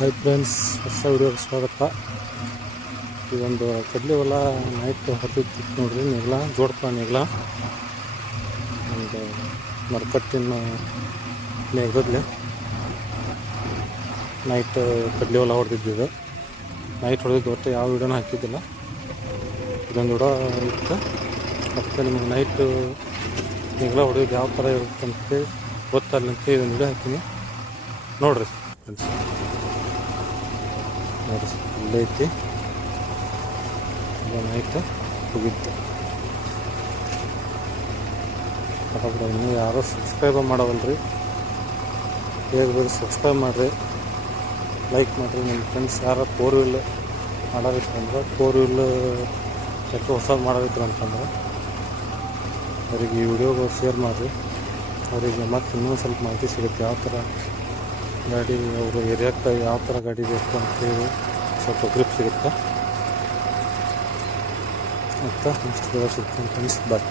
Hi friends, ಹೊಸ ವಿಡಿಯೋಗೆ ಸ್ವಾಗತ. ಇದೊಂದು ಕಡ್ಲಿ ಹೊಲ ನೈಟ್ ಹೊತ್ತಿತ್ತು ನೋಡ್ರಿ. ನೆಗ್ಲ ಜೋಡಪ್ಪ ನೆಗ್ಲ ಒಂದು ಮರಕಟ್ಟಿನ ನೆಗ್ದದ್ಲೆ ನೈಟ್ ಕಡ್ಲಿ ಹೊಲ ಹೊಡೆದಿದ್ದು. ನೈಟ್ ಹೊಡೆದಿದ್ದು ಒಟ್ಟು ಯಾವ ವಿಡಿಯೋನೂ ಹಾಕಿದ್ದಿಲ್ಲ. ಇದೊಂದು ವಿಡಿಯೋ ಇತ್ತು. ಮತ್ತು ನಿಮಗೆ ನೈಟ್ ನೆಗ್ಲ ಹೊಡೆಯೋದು ಯಾವ ಥರ ಇರುತ್ತೆ ಅಂತ ಗೊತ್ತಾಗಲಿಂತ ಇದೊಂದು ವಿಡಿಯೋ ಹಾಕಿನಿ, ನೋಡಿರಿ ಫ್ರೆಂಡ್ಸ್. ನೋಡಿರಿ, ಇಲ್ಲೇ ಐತಿ. ನೈಟ್ ಹೋಗಿತ್ತು. ಅದಕ್ಕೆ ಇನ್ನೂ ಯಾರೂ ಸಬ್ಸ್ಕ್ರೈಬ್ ಮಾಡವಲ್ರಿ. ಹೇಗೆ ಸಬ್ಸ್ಕ್ರೈಬ್ ಮಾಡಿರಿ, ಲೈಕ್ ಮಾಡಿರಿ. ನಿಮ್ಮ ಫ್ರೆಂಡ್ಸ್ ಯಾರು 4 ವೀಲ್ ಮಾಡೋದಿತ್ತು ಅಂದ್ರೆ 4 ವೀಲ್ ಯಾಕೆ ಹೊಸದು ಮಾಡೋದಿದ್ರು ಅಂತಂದ್ರೆ ಅವರಿಗೆ ಈ ವಿಡಿಯೋಗೆ ಶೇರ್ ಮಾಡಿರಿ. ಅವರಿಗೆ ಮತ್ತು ಇನ್ನೂ ಸ್ವಲ್ಪ ಮಾಹಿತಿ ಸಿಗುತ್ತೆ. ಯಾವ ಥರ ಗಾಡಿ ಅವರು ಏರಿಯಾಕ್ಕೆ ಯಾವ ಥರ ಗಾಡಿ ಬೇಕು ಅಂತೇಳಿ ಸ್ವಲ್ಪ ಗ್ರಿಪ್ ಸಿಗುತ್ತೆ ಅಂತ. ನೆಕ್ಸ್ಟ್ ವಿಡಿಯೋ ಸಿಗ್ತೀನಿ ಫ್ರೆಂಡ್ಸ್. ಬಾಯ್.